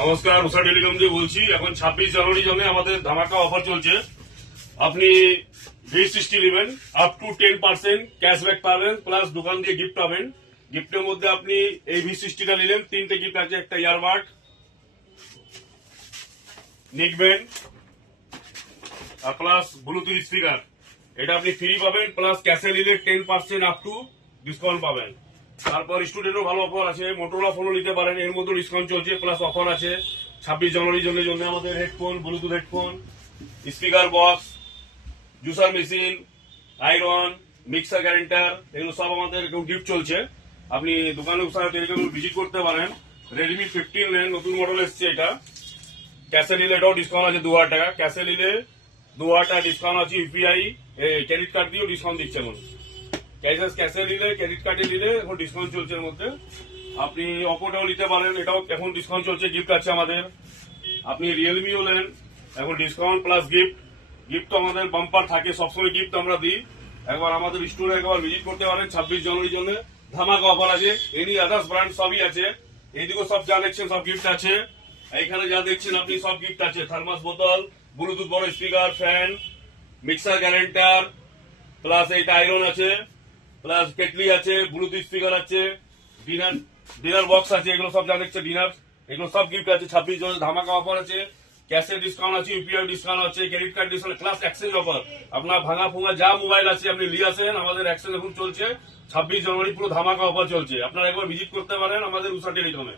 নমস্কার, উষা টেলিকম দিয়ে বলছি। এখন 26 জানুয়ারির জন্য আমাদের ধামাকা অফার চলছে। আপনি V60 নেবেন, আপ টু 10% ক্যাশব্যাক পাবেন, প্লাস দোকান দিয়ে গিফট পাবেন। গিফটের মধ্যে আপনি এই V60টা নিলেন, 3টে গিফট আছে, একটা ইয়ারবাড, নেকব্যান্ড আর প্লাস ব্লুটুথ স্পিকার। এটা আপনি ফ্রি পাবেন, প্লাস ক্যাশে নিলে 10% আপ টু ডিসকাউন্ট পাবেন। তারপর স্টুডেন্টও ভালো অফার আছে, মোটরোলা ফোনও নিতে পারেন, এর মধ্যে ডিসকাউন্ট চলছে, প্লাস অফার আছে 26 জানুয়ারির জন্য আমাদের headphone, Bluetooth headphone, speaker box, juicer machine, iron, mixer guarantor, এগুলো সব আমাদের গিফট চলছে। আপনি দোকানে ভিজিট করতে পারেন। রেডমি 15 নেন, নতুন মডেল এসছে এটা। ক্যাশে নিলে এটাও ডিসকাউন্ট আছে 2000 টাকা, ক্যাশে নিলে 2000 টাকা ডিসকাউন্ট আছে। ইউপিআই ক্রেডিট কার্ড দিয়েও ডিসকাউন্ট দিচ্ছে এখন। ক্যাশে নিলে, ক্রেডিট কার্ডে নিলে এখন ডিসকাউন্ট চলছে এর মধ্যে। আপনি অপোটাও নিতে পারেন, এটাও এখন ডিসকাউন্ট চলছে, গিফট আছে আমাদের। আপনি রিয়েলমিও নেন, এখন ডিসকাউন্ট প্লাস গিফট। গিফট তো আমাদের বাম্পার থাকে, সবসময় গিফট আমরা দিই। একবার আমাদের স্টোরে একবার ভিজিট করতে পারেন। 26 জানুয়ারির জন্য ধামাকা অফার আছে, এনি আদার্স ব্র্যান্ড সবই আছে। এইদিকে সব যা দেখছেন সব গিফট আছে, এইখানে যা দেখছেন আপনি সব গিফট আছে। থার্মাস বোতল, ব্লুটুথ বড় speaker, fan, mixer guarantor, plus এইটা আয়রন আছে, প্লাস কেটলি আছে, ব্লুটুথ স্পিকার আছে, ডিনার বক্স আছে। এগুলো সব যা দেখছে ডিনার, এগুলো সব গিফট আছে। 26 জানুয়ারি ধামাকা অফার আছে, ক্যাশে ডিসকাউন্ট আছে, ইউপিআই ডিসকাউন্ট আছে, credit card discount, plus exchange offer. আপনার ভাঙা ফুঙা যা মোবাইল আছে আপনি নিয়ে আসেন, আমাদের এক্সচেঞ্জ এখন চলছে। 26 জানুয়ারি পুরো ধামাকা অফার চলছে, আপনারা একবার ভিজিট করতে পারেন আমাদের উষা টেলিকমে।